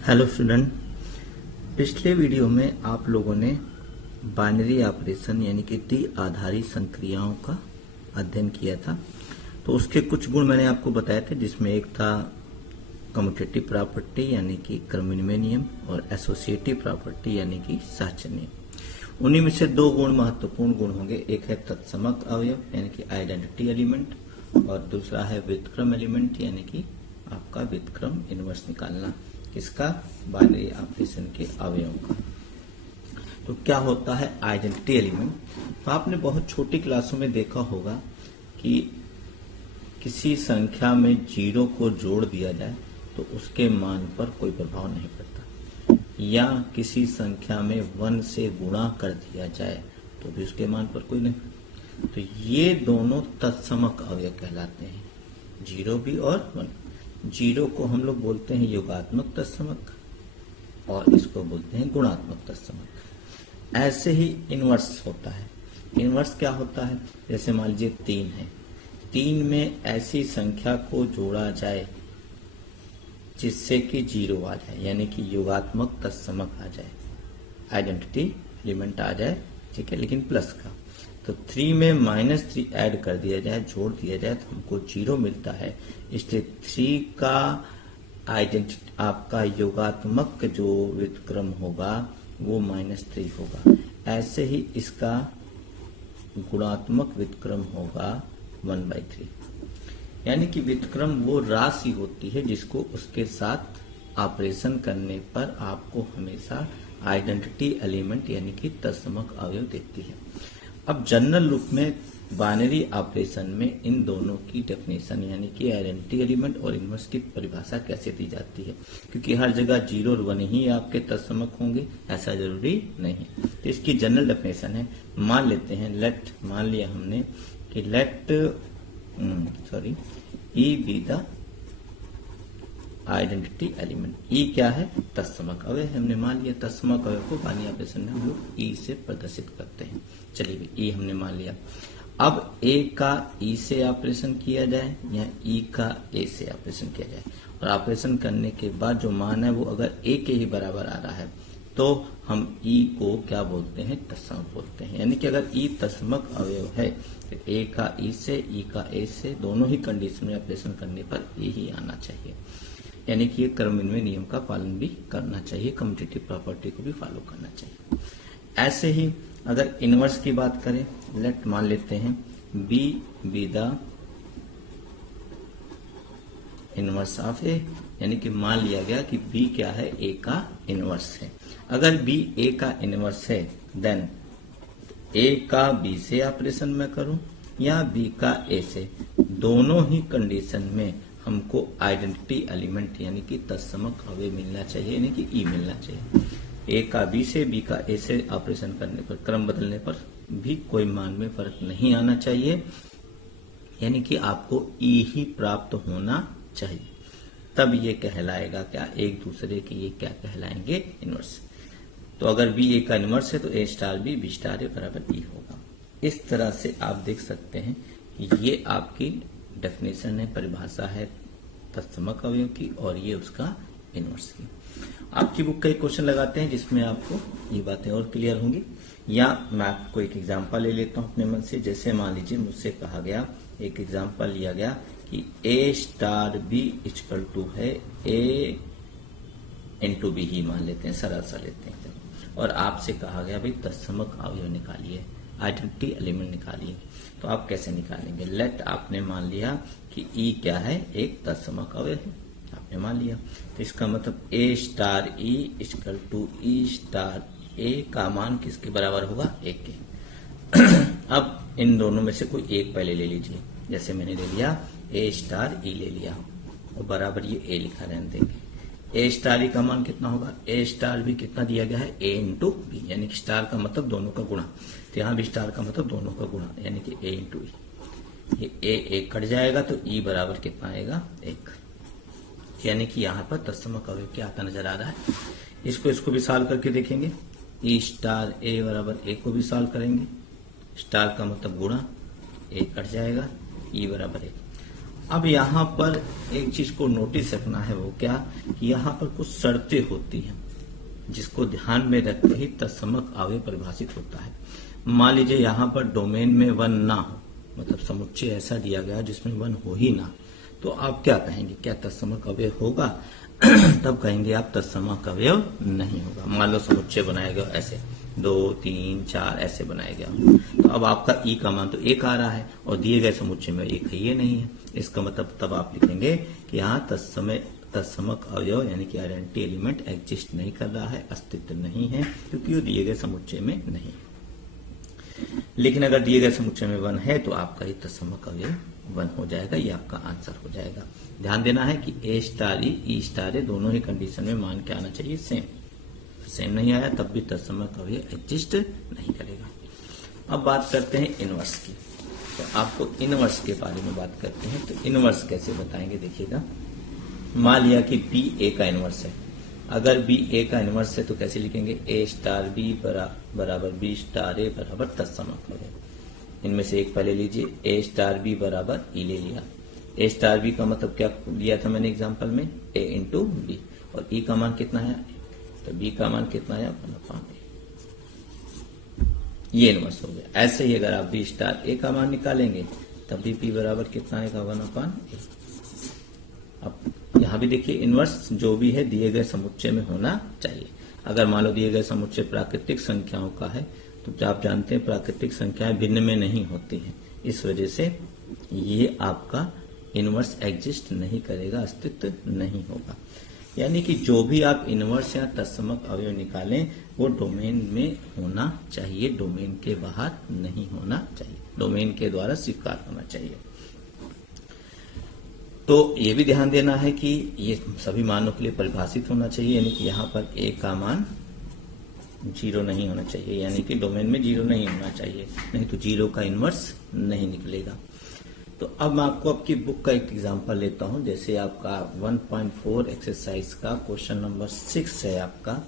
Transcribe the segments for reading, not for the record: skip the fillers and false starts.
Hello student, पिछले video में आप लोगों ने बाइनरी ऑपरेशन यानी कि द्विआधारी संक्रियाओं का अध्ययन किया था। तो उसके कुछ गुण मैंने आपको बताए थे, जिसमें एक था कम्यूटेटिव प्रॉपर्टी यानी कि क्रमविनिमय नियम और एसोसिएटिव प्रॉपर्टी यानी कि सहचर नियम। उन्हीं में से दो गुण महत्वपूर्ण गुण होंगे। एक है तत्समक अवयव यानी कि आइडेंटिटी एलिमेंट, और दूसरा है व्युत्क्रम एलिमेंट यानी कि आपका व्युत्क्रम इनवर्स निकालना। किसका? बाइनरी ऑपरेशन के अवयव का। तो क्या होता है आइडेंटिटी एलिमेंट? तो आपने बहुत छोटी क्लासों में देखा होगा कि किसी संख्या में जीरो को जोड़ दिया जाए तो उसके मान पर कोई प्रभाव नहीं पड़ता, या किसी संख्या में 1 से गुणा कर दिया जाए तो भी उसके मान पर कोई नहीं। तो ये दोनों तत्समक अवयव कहलाते हैं, जीरो भी और 1। जीरो को हम लोग बोलते हैं योगात्मक तत्समक और इसको बोलते हैं गुणात्मक तत्समक। ऐसे ही इनवर्स होता है। इनवर्स क्या होता है? जैसे मान लीजिए 3 है, 3 में ऐसी संख्या को जोड़ा जाए जिससे कि जीरो आ जाए यानी कि योगात्मक तत्समक आ जाए, आइडेंटिटी एलिमेंट आ जाए, ठीक है, लेकिन प्लस का। तो 3 में -3 ऐड कर दिया जाए, जोड़ दिया जाए तो हमको 0 मिलता है। इसलिए 3 का आइडेंटिटी आपका योगात्मक जो व्युत्क्रम होगा वो -3 होगा। ऐसे ही इसका गुणात्मक व्युत्क्रम होगा 1/3। यानी कि व्युत्क्रम वो राशि होती है जिसको उसके साथ ऑपरेशन करने पर आपको हमेशा आइडेंटिटी एलिमेंट यानी कि तत्समक अवयव देती है। अब जनरल रूप में बाइनरी ऑपरेशन में इन दोनों की डेफिनेशन यानी कि आइडेंटिटी एलिमेंट और इनवर्स की परिभाषा कैसे दी जाती है, क्योंकि हर जगह 0 और 1 ही आपके तत्समक होंगे ऐसा जरूरी नहीं। तो इसकी जनरल डेफिनेशन है, मान लेते हैं मान लिया हमने कि E be the identity element. E क्या है? तत्समक अवयव। हमने मान लिया तत्समक अवयव को बाइनरी ऑपरेशन में हम लोग ई से प्रदर्शित करते हैं। चलिए ई हमने मान लिया। अब ए का ई से ऑपरेशन किया जाए या ई का ए से ऑपरेशन किया जाए, और ऑपरेशन करने के बाद जो मान है वो अगर ए के ही बराबर आ रहा है तो हम ई को क्या बोलते हैं? तत्समक बोलते हैं। यानी कि अगर ई तत्समक अवयव है तो ए का ई से, ई का ए से, दोनों ही कंडीशन में ऑपरेशन करने पर ए ही आना चाहिए। यानी कि क्रमविनिमय नियम का पालन भी करना चाहिए, कम्यूटेटिव प्रॉपर्टी को भी फॉलो करना चाहिए। ऐसे ही अगर इनवर्स की बात करें, मान लेते हैं B be the inverse of A, यानी कि मान लिया गया कि बी क्या है? ए का इनवर्स है। अगर बी ए का इनवर्स है देन ए का बी से ऑपरेशन मैं करूं या बी का ए से, दोनों ही कंडीशन में हमको आइडेंटिटी एलिमेंट यानी कि तत्समक अवयव मिलना चाहिए, यानी कि ई मिलना चाहिए। ए का बी से, बी का ए से ऑपरेशन करने पर, क्रम बदलने पर भी कोई मान में फर्क नहीं आना चाहिए, यानी कि आपको ई ही प्राप्त होना चाहिए। तब ये कहलाएगा क्या? एक दूसरे के ये क्या कहलाएंगे? इनवर्स। तो अगर बी ए का इनवर्स है तो ए स्टार बी, बी स्टार ए बराबर ई होगा। इस तरह से आप देख सकते हैं कि ये आपकी डेफिनेशन है, परिभाषा है तत्समक अवयव की, और ये उसका इनवर्स की। आपकी बुक का एक क्वेश्चन लगाते हैं जिसमें आपको ये बातें और क्लियर होंगी, या मैं आपको एक एग्जांपल ले लेता हूं अपने मन से। जैसे मान लीजिए मुझसे कहा गया, एक एग्जांपल लिया गया कि ए स्टार बी इक्वल टू है ए इंटू बी ही मान लेते हैं, सरल सा लेते हैं। और आपसे कहा गया भाई तत्समक अवयव निकालिए, आइडेंटिटी एलिमेंट निकालिए। तो आप कैसे निकालेंगे? आपने मान लिया कि ई क्या है? एक तत्समक अवयव है, आपने मान लिया। तो इसका मतलब A star E equal to E star A का मान किसके बराबर होगा? एक के। अब इन दोनों में से कोई एक पहले ले लीजिए। जैसे मैंने ले लिया ए स्टार ई ले लिया, और बराबर ये ए लिखा रहने देंगे। ए स्टार ई का मान कितना होगा? ए स्टार भी कितना दिया गया है? ए इंटू बी, यानी कि स्टार का मतलब दोनों का गुणा। तो यहाँ भी स्टार का मतलब दोनों का गुणा, यानी कि ए इंटू ई। ये ए एक कट जाएगा तो ई बराबर कितना आएगा? 1। यानी कि यहाँ पर तत्समक अवयव क्या आता नजर आ रहा है। इसको भी सॉल्व करके देखेंगे। ई स्टार ए बराबर ए को भी सॉल्व करेंगे, स्टार का मतलब गुणा, ए कट जाएगा, ई बराबर 1। अब यहाँ पर एक चीज को नोटिस रखना है, वो क्या कि यहाँ पर कुछ शर्तें होती हैं जिसको ध्यान में रखते ही तत्समक अवयव परिभाषित होता है। मान लीजिए यहाँ पर डोमेन में वन ना हो, मतलब समुच्चय ऐसा दिया गया जिसमें वन हो ही ना, तो आप क्या कहेंगे, क्या तत्समक अवयव होगा? तब कहेंगे आप तत्समक अवयव नहीं होगा। मान लो समुच्चय बनाया गया ऐसे 2 3 4 ऐसे बनाया गया, तो अब आपका ई का मान तो 1 आ रहा है और दिए गए समुच्चय में 1 है, ये नहीं है। इसका मतलब तब आप लिखेंगे कि यहाँ तत्समक अवयव यानी कि आइडेंटिटी एलिमेंट एग्जिस्ट नहीं कर रहा है, अस्तित्व नहीं है, क्योंकि वो दिए गए समुच्चय में नहीं है। लेकिन अगर दिए गए समुच्चय में 1 है तो आपका ये तत्समक अवयव 1 हो जाएगा, ये आपका आंसर हो जाएगा। ध्यान देना है कि ए स्टार ई स्टार ए दोनों ही कंडीशन में मान क्या आना चाहिए, सेम नहीं आया तब भी तत्समक अवयव एग्जिस्ट नहीं करेगा। अब बात करते हैं इनवर्स की। तो आपको इनवर्स के बारे में बात करते हैं, तो इनवर्स कैसे बताएंगे देखिएगा। मान लिया कि बी ए का इनवर्स है, अगर बी ए का इनवर्स है तो कैसे लिखेंगे, ए स्टार बी बराबर बी स्टार ए बराबर तत्समक अवयव। इनमें से एक पहले लीजिए, ए स्टार बी बराबर ई ले लिया। ए स्टार बी का मतलब क्या लिया था मैंने एग्जांपल में, ए इंटू बी, और ई का मान कितना है, तो बी का मान कितना है 1/a, ये इनवर्स हो गया। ऐसे ही अगर आप बी स्टार ए का मान निकालेंगे तब भी पी बराबर कितना आएगा 1/a। अब यहां भी देखिए इनवर्स जो भी है दिए गए समुच्चय में होना चाहिए। अगर मान लो दिए गए समुच्चय प्राकृतिक संख्याओं का है तो आप जानते हैं प्राकृतिक संख्याएं भिन्न में नहीं होती हैं, इस वजह से ये आपका इनवर्स एग्जिस्ट नहीं करेगा, अस्तित्व नहीं होगा। यानी कि जो भी आप इनवर्स या तत्समक अवयव निकालें वो डोमेन में होना चाहिए, डोमेन के बाहर नहीं होना चाहिए, डोमेन के द्वारा स्वीकार होना चाहिए। तो ये भी ध्यान देना है कि ये सभी मानों के लिए परिभाषित होना चाहिए, यानी कि यहाँ पर ए का मान 0 नहीं होना चाहिए, यानी कि डोमेन में 0 नहीं होना चाहिए, नहीं तो 0 का इनवर्स नहीं निकलेगा। तो अब मैं आपको आपकी बुक का एक एग्जांपल लेता हूं। जैसे आपका 1.4 एक्सरसाइज का क्वेश्चन नंबर 6 है, आपका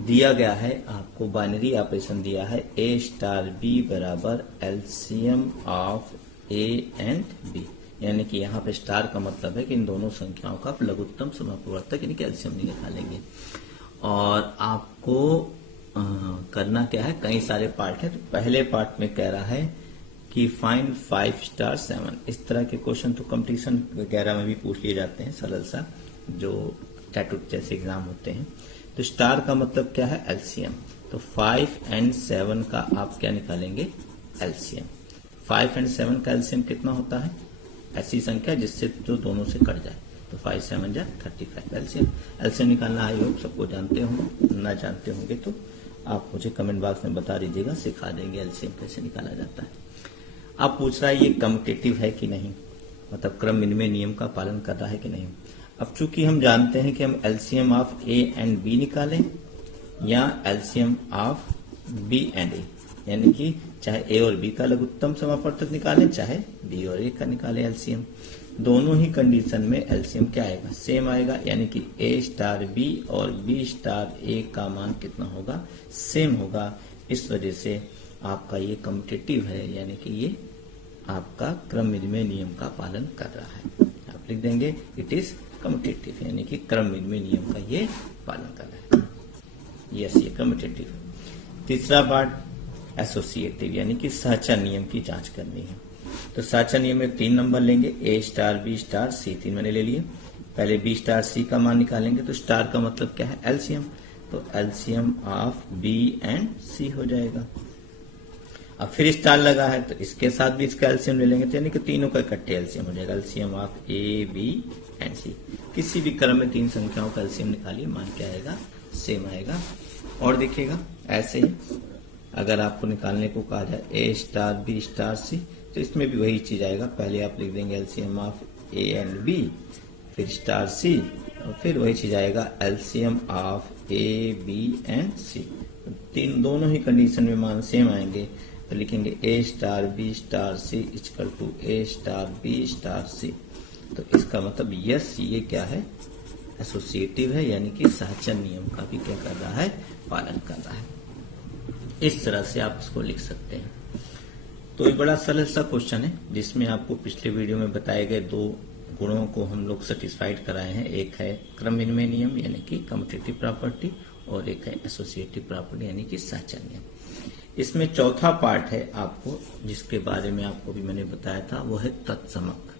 दिया गया है, आपको बाइनरी ऑपरेशन दिया है, ए स्टार बी बराबर LCM of A and B, यानी कि यहाँ पे स्टार का मतलब है कि इन दोनों संख्याओं का लघुत्तम समापवर्तक यानी कि एलसीएम निकालेंगे। और आपको करना क्या है, कई सारे पार्ट है। तो पहले पार्ट में कह रहा है कि फाइंड 5 स्टार 7। इस तरह के क्वेश्चन तो कंपटीशन वगैरह में भी पूछ लिए जाते हैं, सरल सा जो टैटूट जैसे एग्जाम होते हैं। तो स्टार का मतलब क्या है, एलसीएम। तो 5 and 7 का आप क्या निकालेंगे, एलसीएम। 5 and 7 का एलसीएम कितना होता है, ऐसी संख्या जिससे जो दोनों से कट जाए, तो 5 7 जा 35 एलसीएम निकालना आई होप सबको जानते होंगे, ना जानते होंगे तो आप मुझे कमेंट बॉक्स में बता दीजिएगा, सिखा देंगे एलसीएम कैसे निकाला जाता है। अब पूछ रहा है ये कम्यूटेटिव है कि नहीं, मतलब क्रम विनिमय नियम का पालन कर रहा है कि नहीं। अब चूंकि हम जानते हैं कि हम LCM of A and B निकालें या LCM of B and A, यानी कि चाहे ए और बी का लघुत्तम समापवर्तक निकालें चाहे बी और ए का निकालें एलसीएम, दोनों ही कंडीशन में एलसीएम क्या आएगा, सेम आएगा। यानी कि ए स्टार बी और बी स्टार ए का मान कितना होगा, सेम होगा। इस वजह से आपका ये कम्यूटेटिव है, यानी कि ये आपका क्रम विनिमय नियम का पालन कर रहा है। आप लिख देंगे इट इज कम्यूटेटिव, यानी कि क्रम विनिमय नियम का ये पालन कर रहा है। यस, ये कम्यूटेटिव। तीसरा पार्ट एसोसिएटिव, यानी कि सहचर नियम की जांच करनी है। तो सहचर नियम में 3 नंबर लेंगे, ए स्टार बी स्टार सी, 3 मैंने ले लिए। पहले बी स्टार सी का मान निकालेंगे, तो स्टार का मतलब क्या है, एलसीएम, तो एलसीएम ऑफ बी एंड सी हो जाएगा। अब फिर स्टार लगा है तो इसके साथ भी इसका एलसीएम ले लेंगे, तो यानी कि तीनों का इकट्ठे एलसीएम हो जाएगा, LCM of A B and C. किसी भी क्रम में 3 संख्याओं का एलसीएम निकालिए, मान क्या आएगा, सेम आएगा। और देखिएगा ऐसे ही अगर आपको निकालने को कहा जाए ए स्टार बी स्टार सी, तो इसमें भी वही चीज आएगा। पहले आप लिख देंगे LCM of A and B, फिर स्टार सी, और फिर वही चीज आएगा LCM of A B and C. दोनों ही कंडीशन में मान सेम आएंगे, तो लिखेंगे A star B star C equal to A star B star C. तो इसका मतलब यस, ये क्या है, एसोसिएटिव है, यानी कि सहचर नियम का भी क्या कर रहा है, पालन कर रहा है। इस तरह से आप इसको लिख सकते हैं। तो ये बड़ा सरल सा क्वेश्चन है जिसमें आपको पिछले वीडियो में बताए गए 2 गुणों को हम लोग सेटिस्फाइड कराए हैं। एक है क्रम विनिमय नियम यानी कि कम्यूटेटिव प्रॉपर्टी, और एक है एसोसिएटिव प्रॉपर्टी यानी कि सहचर नियम। इसमें चौथा पार्ट है आपको, जिसके बारे में आपको भी मैंने बताया था, वो है तत्समक।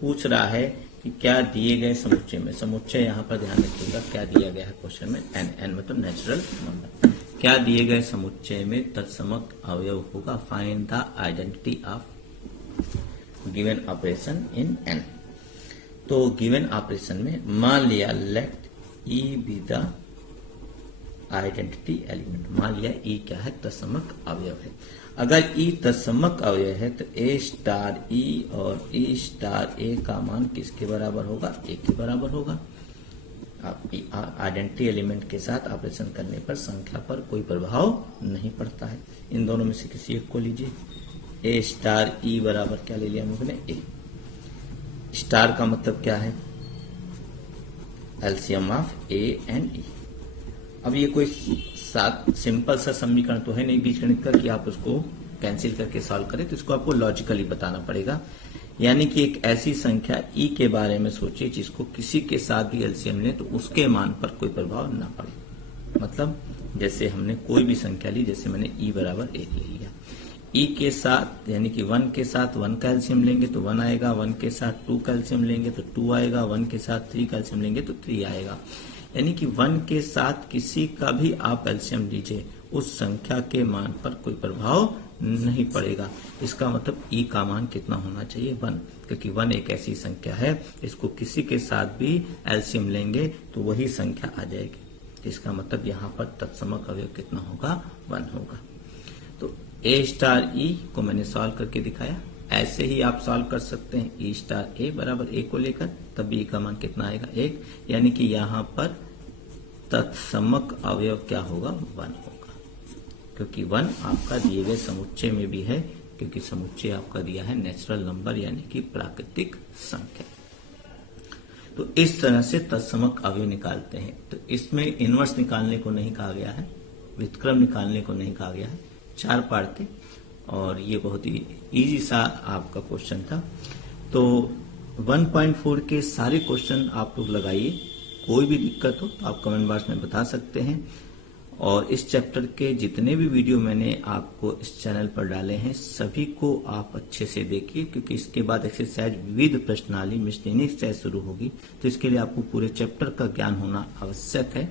पूछ रहा है कि क्या दिए गए समुच्चय में, समुच्चय यहाँ पर ध्यान रखिएगा क्या दिया गया है क्वेश्चन में, एन मतलब नेचुरल नंबर, क्या दिए गए समुच्चय में तत्समक अवयव होगा, find the identity of given operation in N. तो गिवन ऑपरेशन में मान लिया let E be the identity element, मान लिया ई क्या है, तत्समक अवयव है। अगर ई तत्समक अवयव है तो ए स्टार ई और ई स्टार ए का मान किसके बराबर होगा, ए के बराबर होगा। आइडेंटिटी एलिमेंट के साथ ऑपरेशन करने पर संख्या पर कोई प्रभाव नहीं पड़ता है। इन दोनों में से किसी एक को लीजिए। ए स्टार ई बराबर क्या ले लिया हम लोगों ने, ए। स्टार का मतलब क्या है, एलसीएम ऑफ ए एंड ई। अब ये कोई सिंपल सा समीकरण तो है नहीं बीजगणित का कि आप उसको कैंसिल करके सॉल्व करें, तो इसको आपको लॉजिकली बताना पड़ेगा। यानी कि एक ऐसी संख्या ई के बारे में सोचिए जिसको किसी के साथ भी एलसीएम लें तो उसके मान पर कोई प्रभाव ना पड़े। मतलब जैसे हमने कोई भी संख्या ली, जैसे मैंने ई बराबर 1 ले लिया, ई के साथ यानी कि 1 के साथ 1 का एलसीएम लेंगे तो 1 आएगा, 1 के साथ 2 का एलसीएम लेंगे तो 2 आएगा, 1 के साथ 3 का एलसीएम लेंगे तो 3 आएगा। यानी कि 1 के साथ किसी का भी आप एलसीएम लीजिए, उस संख्या के मान पर कोई प्रभाव नहीं पड़ेगा। इसका मतलब ई का मान कितना होना चाहिए, 1, क्योंकि 1 एक ऐसी संख्या है इसको किसी के साथ भी एलसीएम लेंगे तो वही संख्या आ जाएगी। इसका मतलब यहाँ पर तत्समक अवयव कितना होगा, 1 होगा। तो ए स्टार ई को मैंने सॉल्व करके दिखाया, ऐसे ही आप सॉल्व कर सकते हैं ई स्टार ए बराबर ए को लेकर, तब भी का मान कितना आएगा, 1। यानी कि यहाँ पर तत्समक अवयव क्या होगा, 1 होगा, क्योंकि 1 आपका दिए गए समुच्चय में भी है, क्योंकि समुच्चय आपका दिया है नेचुरल नंबर यानी कि प्राकृतिक संख्या। तो इस तरह से तत्समक अवयव निकालते हैं। तो इसमें इनवर्स निकालने को नहीं कहा गया है, व्युत्क्रम निकालने को नहीं कहा गया है। 4 पार्ट थे और ये बहुत ही इजी सा आपका क्वेश्चन था। तो 1.4 के सारे क्वेश्चन आप लोग लगाइए, कोई भी दिक्कत हो तो आप कमेंट बॉक्स में बता सकते हैं। और इस चैप्टर के जितने भी वीडियो मैंने आपको इस चैनल पर डाले हैं सभी को आप अच्छे से देखिए, क्योंकि इसके बाद एक्सरसाइज विद प्रश्नावली मिसलेनियस एक्सरसाइज शुरू होगी, तो इसके लिए आपको पूरे चैप्टर का ज्ञान होना आवश्यक है।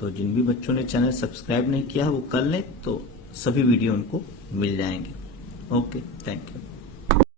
तो जिन भी बच्चों ने चैनल सब्सक्राइब नहीं किया वो कर लें, तो सभी वीडियो उनको मिल जाएंगे। Okay, thank you.